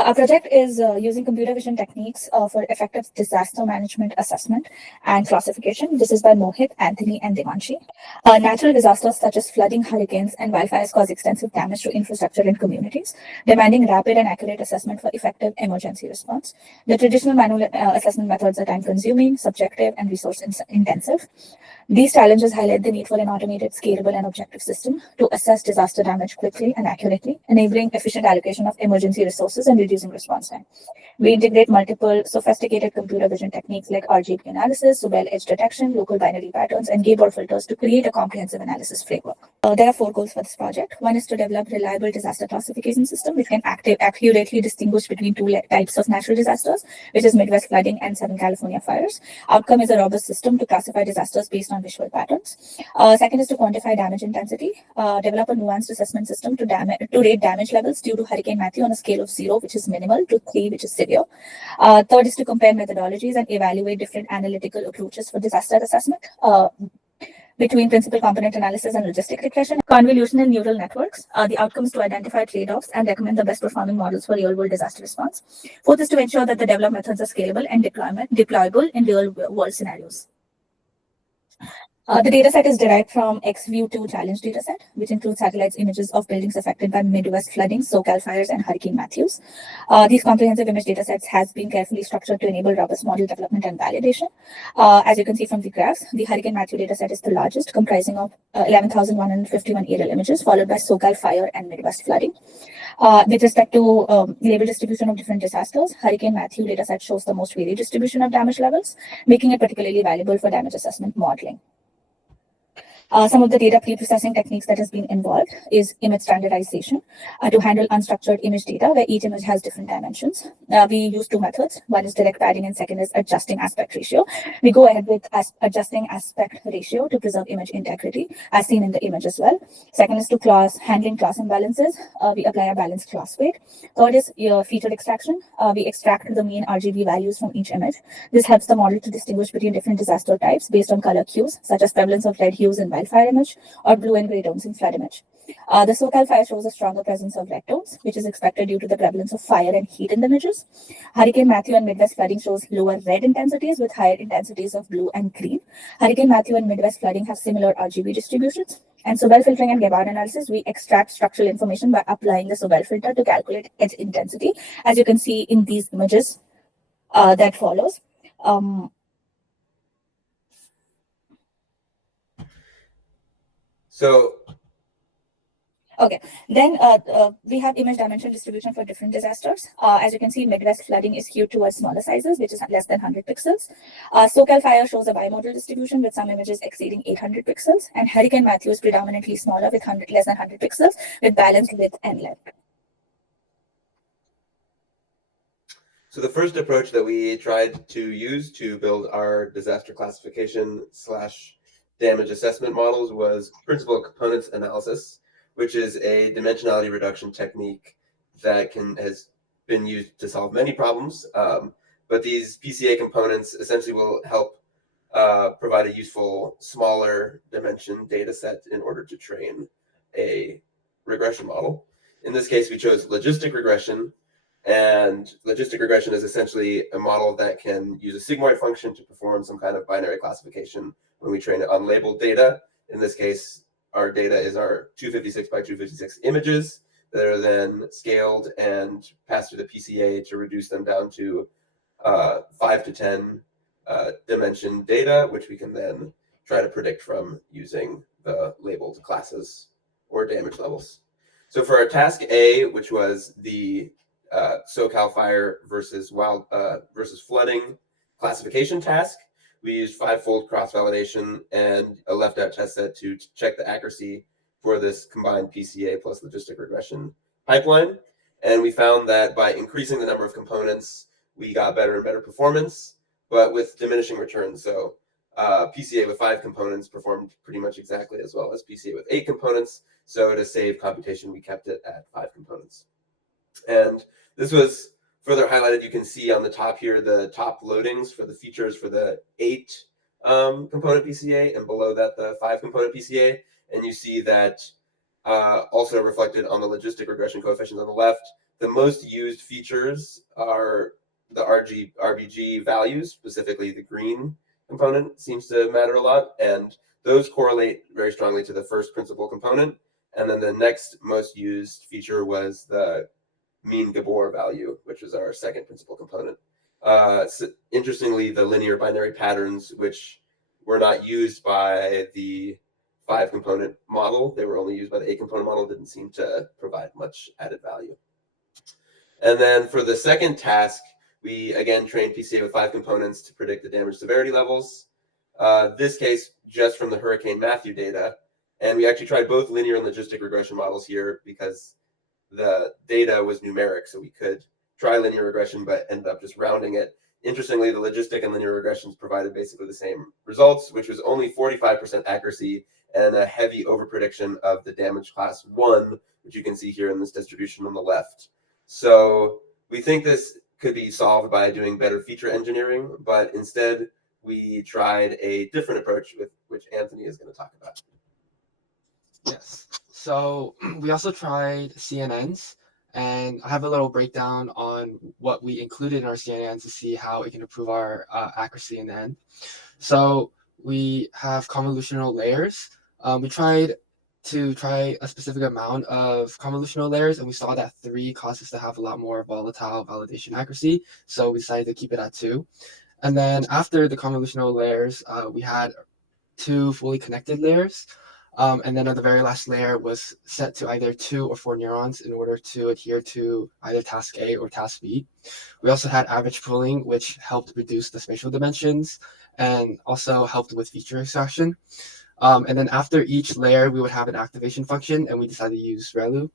Our project is using computer vision techniques for effective disaster management assessment and classification. This is by Mohit, Anthony, and Devanshi. Natural disasters such as flooding, hurricanes, and wildfires cause extensive damage to infrastructure and communities, demanding rapid and accurate assessment for effective emergency response. The traditional manual assessment methods are time-consuming, subjective, and resource-intensive. These challenges highlight the need for an automated, scalable, and objective system to assess disaster damage quickly and accurately, enabling efficient allocation of emergency resources and reducing response time. We integrate multiple sophisticated computer vision techniques like RGB analysis, Sobel edge detection, local binary patterns, and Gabor filters to create a comprehensive analysis framework. There are 4 goals for this project. One is to develop reliable disaster classification system which can accurately distinguish between 2 types of natural disasters, which is Midwest flooding and Southern California fires. Outcome is a robust system to classify disasters based on visual patterns. Second is to quantify damage intensity, develop a nuanced assessment system to rate damage levels due to Hurricane Matthew on a scale of 0, which is minimal, to 3, which is severe. Third is to compare methodologies and evaluate different analytical approaches for disaster assessment between principal component analysis and logistic regression, convolutional neural networks. The outcome is to identify trade-offs and recommend the best performing models for real-world disaster response. Fourth is to ensure that the developed methods are scalable and deployable in real-world scenarios. The dataset is derived from XView2 challenge dataset, which includes satellites images of buildings affected by Midwest flooding, SoCal fires, and Hurricane Matthews. These comprehensive image datasets has been carefully structured to enable robust model development and validation. As you can see from the graphs, the Hurricane Matthew dataset is the largest, comprising of 11,151 aerial images, followed by SoCal fire and Midwest flooding. With respect to label distribution of different disasters, Hurricane Matthew dataset shows the most varied distribution of damage levels, making it particularly valuable for damage assessment modeling. Some of the data pre-processing techniques that has been involved is image standardization to handle unstructured image data where each image has different dimensions. We use 2 methods. One is direct padding and second is adjusting aspect ratio. We go ahead with adjusting aspect ratio to preserve image integrity as seen in the image as well. Second is to handling class imbalances. We apply a balanced class weight. Third is feature extraction. We extract the mean RGB values from each image. This helps the model to distinguish between different disaster types based on color cues, such as prevalence of red hues in wildfire image or blue and gray tones in flood image. The SoCal fire shows a stronger presence of red tones, which is expected due to the prevalence of fire and heat in the images. Hurricane Matthew and Midwest flooding shows lower red intensities with higher intensities of blue and green. Hurricane Matthew and Midwest flooding have similar RGB distributions. And Sobel filtering and Gabor analysis, we extract structural information by applying the Sobel filter to calculate edge intensity, as you can see in these images that follows. Okay, then we have image dimension distribution for different disasters. As you can see, Midwest flooding is skewed towards smaller sizes, which is less than 100 pixels. SoCal fire shows a bimodal distribution with some images exceeding 800 pixels, and Hurricane Matthew is predominantly smaller with less than 100 pixels with balanced width and length. So the first approach that we tried to use to build our disaster classification / damage assessment models was principal components analysis, which is a dimensionality reduction technique that has been used to solve many problems. But these PCA components essentially will help provide a useful smaller dimension data set in order to train a regression model. In this case, we chose logistic regression. And logistic regression is essentially a model that can use a sigmoid function to perform some kind of binary classification when we train it on labeled data. In this case, our data is our 256 by 256 images that are then scaled and passed through the PCA to reduce them down to 5 to 10 dimension data, which we can then try to predict from using the labeled classes or damage levels. So for our task A, which was the SoCal fire versus flooding classification task, we used 5-fold cross-validation and a left-out test set to check the accuracy for this combined PCA plus logistic regression pipeline. And we found that by increasing the number of components, we got better and better performance, but with diminishing returns. So PCA with 5 components performed pretty much exactly as well as PCA with 8 components. So to save computation, we kept it at 5 components. And this was further highlighted. You can see on the top here the top loadings for the features for the 8 component PCA, and below that the 5 component PCA. And you see that also reflected on the logistic regression coefficients on the left, the most used features are the RBG values, specifically the green component seems to matter a lot, and those correlate very strongly to the first principal component. And then the next most used feature was the mean Gabor value, which is our second principal component. So interestingly, the linear binary patterns, which were not used by the 5-component model, they were only used by the 8-component model, didn't seem to provide much added value. And then for the second task, we again trained PCA with 5 components to predict the damage severity levels. This case, just from the Hurricane Matthew data. And we actually tried both linear and logistic regression models here because the data was numeric, so we could try linear regression, but ended up just rounding it. Interestingly, the logistic and linear regressions provided basically the same results, which was only 45% accuracy and a heavy overprediction of the damage class 1, which you can see here in this distribution on the left. So we think this could be solved by doing better feature engineering, but instead we tried a different approach, with which Anthony is going to talk about. Yes. So we also tried CNNs, and I have a little breakdown on what we included in our CNNs to see how it can improve our accuracy in the end. So we have convolutional layers. We tried to try a specific amount of convolutional layers, and we saw that 3 caused us to have a lot more volatile validation accuracy. So we decided to keep it at 2. And then after the convolutional layers, we had 2 fully connected layers. And then the very last layer was set to either 2 or 4 neurons in order to adhere to either task A or task B. We also had average pooling, which helped reduce the spatial dimensions and also helped with feature extraction. And then after each layer, we would have an activation function, and we decided to use ReLU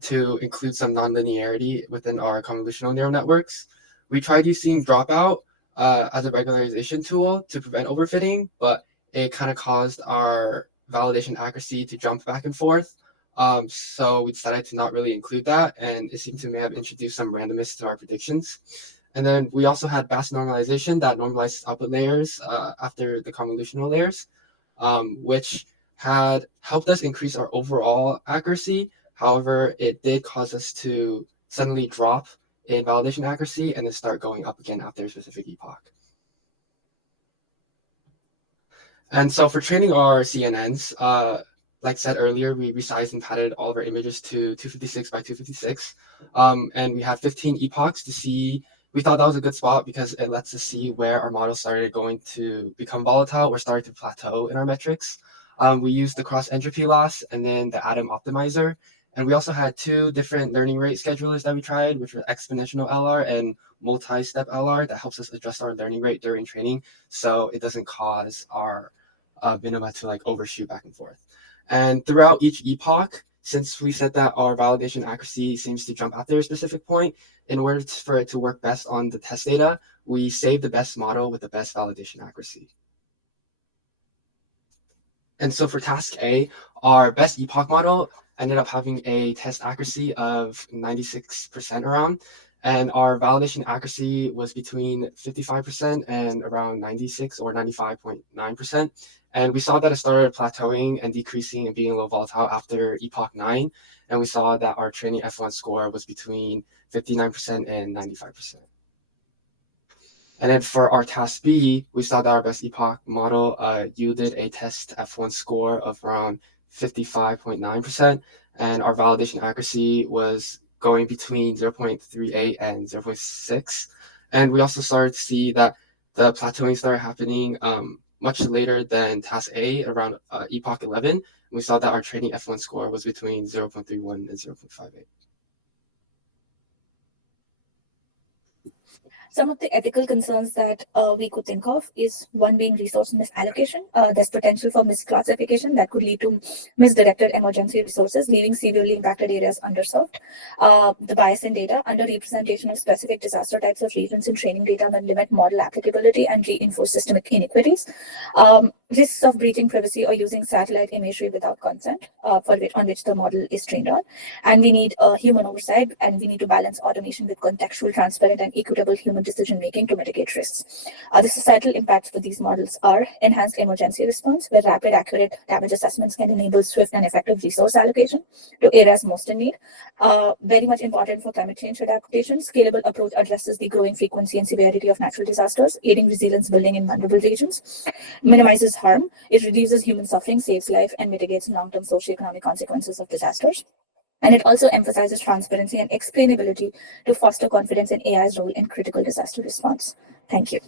to include some nonlinearity within our convolutional neural networks. We tried using dropout as a regularization tool to prevent overfitting, but it kind of caused our validation accuracy to jump back and forth. So we decided to not really include that, and it seemed to may have introduced some randomness to our predictions. And then we also had Bass normalization that normalized output layers after the convolutional layers, which had helped us increase our overall accuracy. However, it did cause us to suddenly drop in validation accuracy and then start going up again after a specific epoch. And so for training our CNNs, like said earlier, we resized and padded all of our images to 256 by 256. And we had 15 epochs to see. We thought that was a good spot because it lets us see where our model started going to become volatile or started to plateau in our metrics. We used the cross entropy loss and then the atom optimizer. And we also had 2 different learning rate schedulers that we tried, which were exponential LR and multi-step LR that helps us adjust our learning rate during training so it doesn't cause our minima to like overshoot back and forth. And throughout each epoch, since we said that our validation accuracy seems to jump after a specific point, in order for it to work best on the test data, we save the best model with the best validation accuracy. And so for task A, our best epoch model ended up having a test accuracy of 96% around, and our validation accuracy was between 55% and around 96 or 95.9%. And we saw that it started plateauing and decreasing and being a little volatile after epoch 9. And we saw that our training F1 score was between 59% and 95%. And then for our task B, we saw that our best epoch model yielded a test F1 score of around 55.9%. And our validation accuracy was going between 0.38 and 0.6. And we also started to see that the plateauing started happening much later than task A, around epoch 11. And we saw that our training F1 score was between 0.31 and 0.58. Some of the ethical concerns that we could think of is one being resource misallocation. There's potential for misclassification that could lead to misdirected emergency resources, leaving severely impacted areas underserved. The bias in data, underrepresentation of specific disaster types of regions in training data that limit model applicability and reinforce systemic inequities. risks of breaching privacy or using satellite imagery without consent, on which the model is trained on. And we need human oversight, and we need to balance automation with contextual, transparent, and equitable human decision making to mitigate risks. The societal impacts for these models are enhanced emergency response, where rapid, accurate damage assessments can enable swift and effective resource allocation to areas most in need. Very much important for climate change adaptation, scalable approach addresses the growing frequency and severity of natural disasters, aiding resilience building in vulnerable regions, minimizes harm, it reduces human suffering, saves life, and mitigates long-term socioeconomic consequences of disasters. And it also emphasizes transparency and explainability to foster confidence in AI's role in critical disaster response. Thank you.